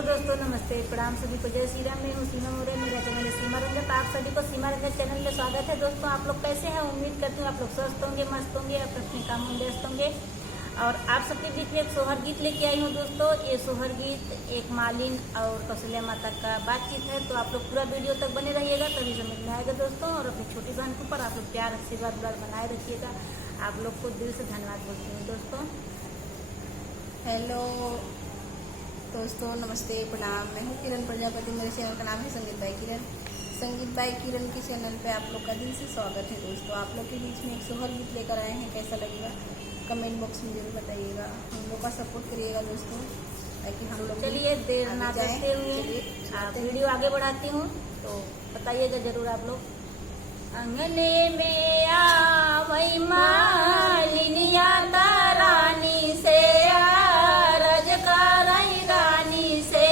Hello दोस्तों, नमस्ते, प्रणाम सभी को, जय श्री राम। मैं हूँ सीमा मोरे, मेरा चैनल है सीमा रंजन। आप सभी को सीमा रंजन चैनल में स्वागत है। दोस्तों, आप लोग कैसे हैं? उम्मीद करती हूँ आप लोग स्वस्थ होंगे, मस्त होंगे, अपने काम में व्यस्त होंगे। और आप सबके बीच में एक सोहर गीत लेके आई हूँ दोस्तों। ये सोहर गीत एक मालिन और कौशल्या माता का बातचीत है, तो आप लोग पूरा वीडियो तक बने रहिएगा, तभी समझ में आएगा दोस्तों। और अपनी छोटी बहन के ऊपर आप लोग प्यार आशीर्वाद बनाए रखिएगा। आप लोग को दिल से धन्यवाद बोलती हूँ दोस्तों। हेलो दोस्तों, नमस्ते, प्रणाम। मैं हूँ किरण प्रजापति। मेरे चैनल का नाम है संगीत बाई किरण। संगीत बाई किरण के चैनल पे आप लोग का दिल से स्वागत है दोस्तों। आप लोग के बीच में एक सोहर गीत लेकर आए हैं, कैसा लगेगा कमेंट बॉक्स में जरूर बताइएगा। हम लोग का सपोर्ट करिएगा दोस्तों, ताकि हम लोग चलिए देर ना करते हुए आप वीडियो आगे बढ़ाती हूँ, तो बताइएगा जरूर आप लोग। अंगने में आवई मालिनिया रानी से रज करई, रानी से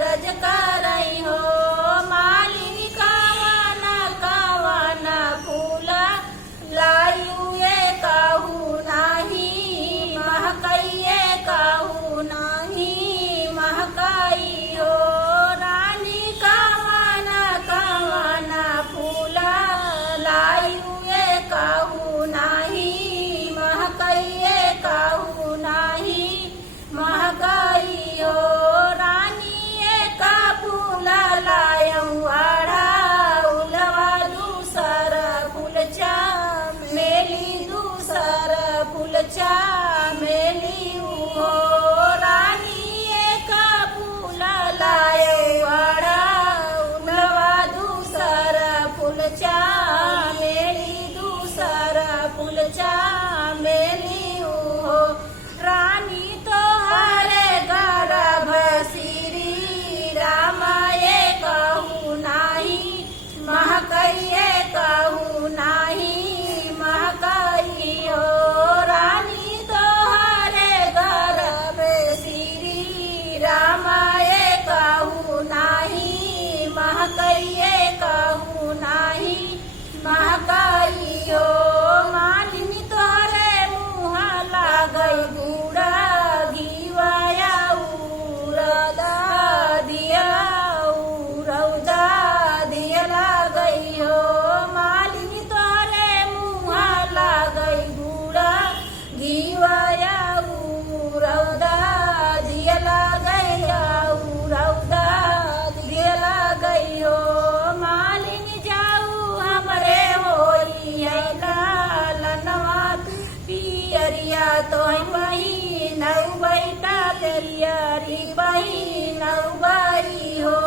रज करई हो। मालिनी कवाना कवाना फूला लायू ये कहू नाही, महकइये कहू नाही, महकई हो। रानी कवाना कवाना फूला लायू ये कहू नाही, महकइये कहू नाही, महकई हो। रानी एक फूल लायऊ अढ़ाउलवा, दूसर फूल चमेली, दूसर फूल चमेली हो। रानी एक फूल लायऊ अढ़ाउलवा, दूसर फूल चमेली, दूसर फूल चमेली हो। रानी तो हरे गर्भ श्री राम ये कहू नाही, महकइये कहू नाही, महकई हो। रानी तो हरे गर्भ श्री राम ये कहू नाही, महकइये कहू नाही, महकई हो। मालिनी तोहरे मुँह लागई गुड़ा घीवया उरदा दिया, उरौदा दिया लागई हो। मालिनी तोहरे मुँह लागई गुड़ा घीवया उरौदा दिया लागई, उरौदा दिया लागई हो। मालिनी जाऊ हमरे होई लालनवा पियरिया, तो बहिन बैठा तेरियरी बहिन बई हो।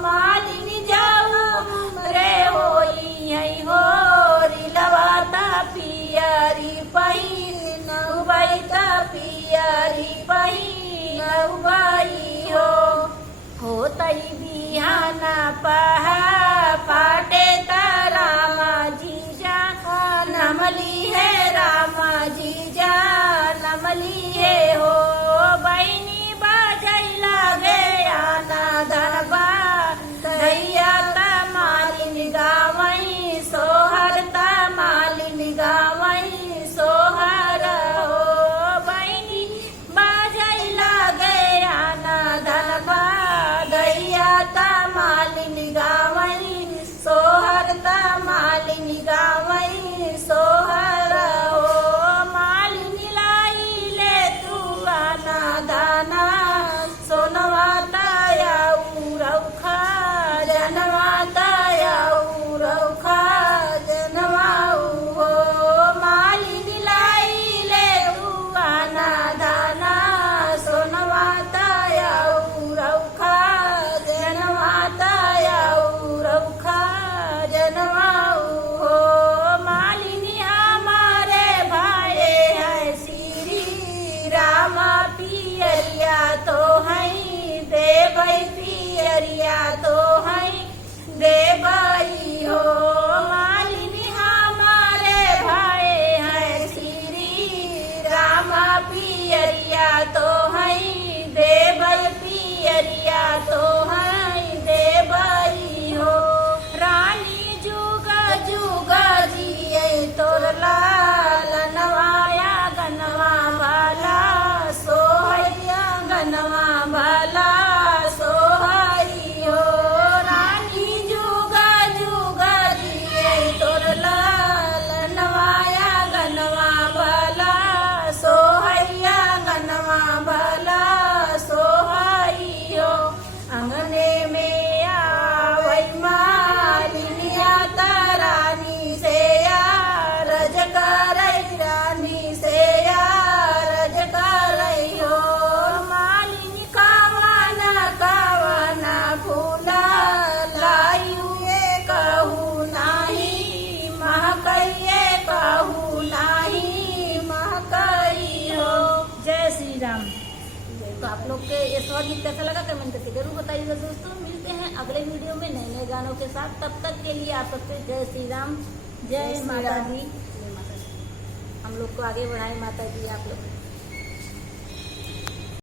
मालिनी जाऊ हमरे होई हो रिलवाता पियरी बहिन बैठा पियरी बहिन बई हो। तई बिहाना पहा पाटे रामा जीजा नमली है, रामा जीजा नमली है हो। बहनी बाजई लागे आना धनबा दैया मालिन गावई सोहर, मालिन गावई सोहर हो। बहनी बाजई लागे आना धनबा दैया मालिन गावई तो आप लोग के ये शॉर्ट गीत कैसा लगा कमेंट करके जरूर बताइएगा दोस्तों। मिलते हैं अगले वीडियो में नए नए गानों के साथ। तब तक के लिए आप सबसे जय श्री राम, जय माता दी। हम लोग को आगे बढ़ाए माता जी आप लोग।